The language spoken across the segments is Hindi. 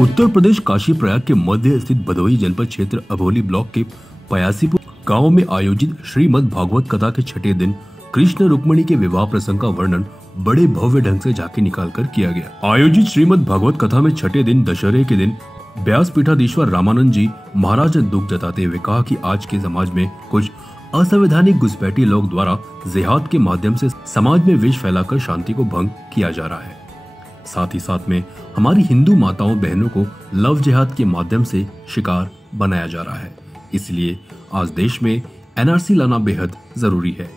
उत्तर प्रदेश काशी प्रयाग के मध्य स्थित भदोही जनपद क्षेत्र अभोली ब्लॉक के पयासीपुर गांव में आयोजित श्रीमद् भागवत कथा के छठे दिन कृष्ण रुक्मिणी के विवाह प्रसंग का वर्णन बड़े भव्य ढंग से झांकी निकालकर किया गया। आयोजित श्रीमद् भागवत कथा में छठे दिन दशहरे के दिन व्यास पीठाधीश्वर रामानंद जी महाराज ने दुख जताते हुए कहा कि आज के समाज में कुछ असंवैधानिक घुसपैठी लोग द्वारा जिहाद के माध्यम से समाज में विष फैलाकर शांति को भंग किया जा रहा है। साथ ही साथ में हमारी हिंदू माताओं बहनों को लव जिहाद के माध्यम से शिकार बनाया जा रहा है। इसलिए आज देश में एनआरसी लाना बेहद जरूरी है।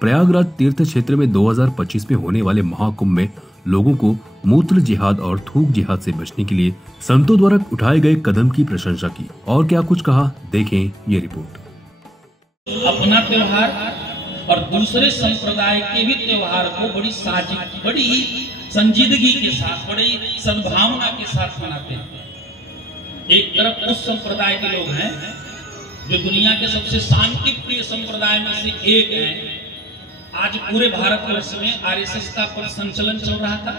प्रयागराज तीर्थ क्षेत्र में 2025 में होने वाले महाकुंभ में लोगों को मूत्र जिहाद और थूक जिहाद से बचने के लिए संतों द्वारा उठाए गए कदम की प्रशंसा की। और क्या कुछ कहा, देखें ये रिपोर्ट। अपना त्योहार और दूसरे संप्रदाय के भी त्योहार को बड़ी संजीदगी के साथ, बड़ी सद्भावना के साथ मनाते हैं। एक तरफ उस संप्रदाय के लोग हैं जो दुनिया के सबसे शांति प्रिय संप्रदाय में से एक है। आज पूरे भारतवर्ष में आरएसएस का पथ संचलन चल रहा था।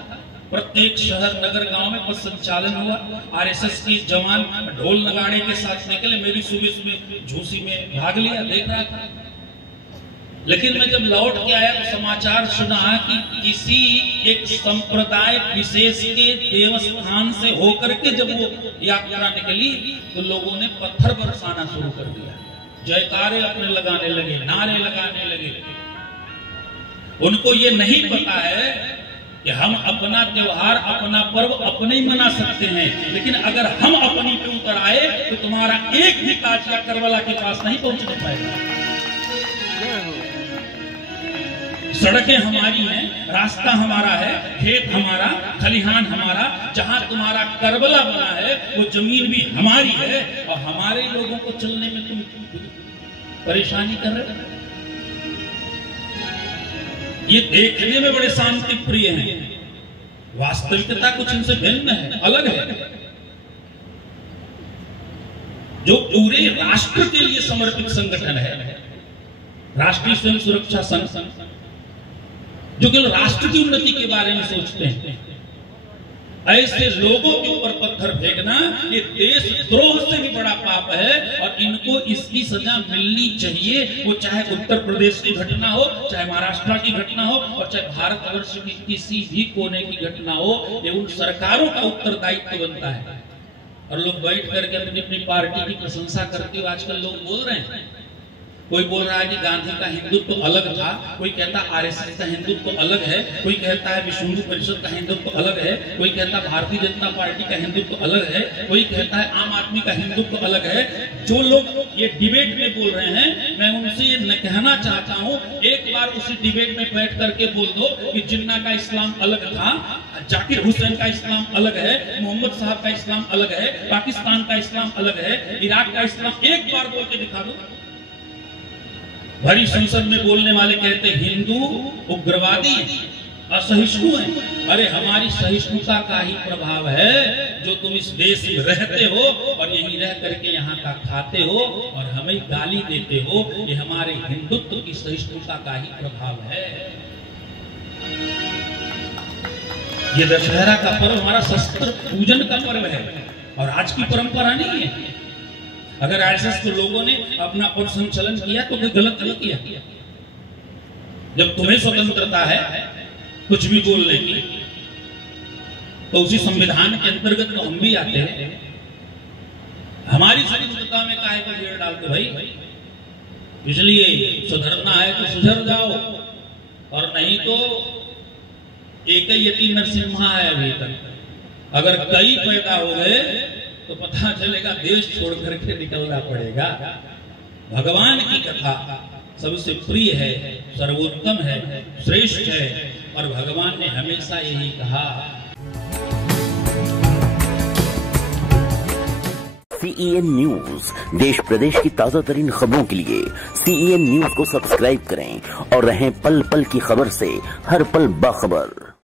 प्रत्येक शहर नगर गांव में पथ संचालन हुआ। आरएसएस के जवान ढोल नगाड़े के साथ निकले। मेरी सुबह में झूसी में भाग लिया, देख रहा था। लेकिन मैं जब लौट के आया तो समाचार सुना कि किसी एक संप्रदाय विशेष के देवस्थान से होकर के जब वो यात्रा निकली तो लोगों ने पत्थर बरसाना शुरू कर दिया, जयकारे अपने लगाने लगे, नारे लगाने लगे। उनको ये नहीं पता है कि हम अपना त्योहार, अपना पर्व अपने ही मना सकते हैं, लेकिन अगर हम अपनी पे उतर आए तो तुम्हारा एक भी काचिया करबला के पास नहीं पहुंचने पाएगा। सड़कें हमारी हैं, रास्ता हमारा है, खेत हमारा, खलिहान हमारा। जहां तुम्हारा करबला बना है वो जमीन भी हमारी है और हमारे लोगों को चलने में तुम परेशानी कर रहे हो। ये देखने में बड़े शांति प्रिय हैं, वास्तविकता कुछ इनसे भिन्न है, अलग है। जो पूरे राष्ट्र के लिए समर्पित संगठन है, राष्ट्रीय स्वयं सुरक्षा संघ, जो केवल राष्ट्र की उन्नति के बारे में सोचते हैं, ऐसे लोगों के ऊपर पत्थर फेंकना ये देशद्रोह से भी बड़ा पाप है और इनको इसकी सजा मिलनी चाहिए। वो चाहे उत्तर प्रदेश की घटना हो, चाहे महाराष्ट्र की घटना हो और चाहे भारतवर्ष की किसी भी कोने की घटना हो, ये उन सरकारों का उत्तरदायित्व बनता है। और लोग बैठ करके अपनी अपनी पार्टी की प्रशंसा करते हुए आजकल लोग बोल रहे हैं। कोई बोल रहा है कि गांधी का हिंदुत्व तो अलग था, कोई कहता आरएसएस का हिंदुत्व तो अलग है, कोई कहता है विश्व हिंदू परिषद का हिंदुत्व तो अलग है, कोई कहता है भारतीय जनता पार्टी का हिंदुत्व तो अलग है, कोई कहता है आम आदमी का हिंदुत्व तो अलग है। जो लोग ये डिबेट में बोल रहे हैं, मैं उनसे ये कहना चाहता हूँ, एक बार उसी डिबेट में बैठ करके बोल दो कि जिन्ना का इस्लाम अलग था, जाकिर हुसैन का इस्लाम अलग है, मोहम्मद साहब का इस्लाम अलग है, पाकिस्तान का इस्लाम अलग है, इराक का इस्लाम, एक बार बोल के दिखा दो। भरी संसद में बोलने वाले कहते हिंदू उग्रवादी असहिष्णु है। अरे हमारी सहिष्णुता का ही प्रभाव है जो तुम इस देश में रहते हो और यहीं रह करके यहाँ का खाते हो और हमें गाली देते हो। ये हमारे हिंदुत्व की सहिष्णुता का ही प्रभाव है। ये दशहरा का पर्व हमारा शस्त्र पूजन का पर्व है और आज की परंपरा नहीं है। अगर आरएसएस के लोगों ने अपना पथ संचलन किया तो कोई गलत नहीं किया। जब तुम्हें स्वतंत्रता है कुछ भी बोलने की, तो उसी संविधान के अंतर्गत तो हम भी आते हैं। हमारी स्वतंत्रता में काहे को घेर डालते भाई? इसलिए सुधरना है तो सुधर जाओ और नहीं तो एक ही यति नरसिम्हा है अभी तक। अगर कई पैदा हो गए तो पता चलेगा देश छोड़ करके निकलना पड़ेगा। भगवान की कथा सबसे प्रिय है, सर्वोत्तम है, श्रेष्ठ है और भगवान ने हमेशा यही कहा। CEN न्यूज देश प्रदेश की ताजा तरीन खबरों के लिए CEN न्यूज को सब्सक्राइब करें और रहें पल पल की खबर से हर पल बाखबर।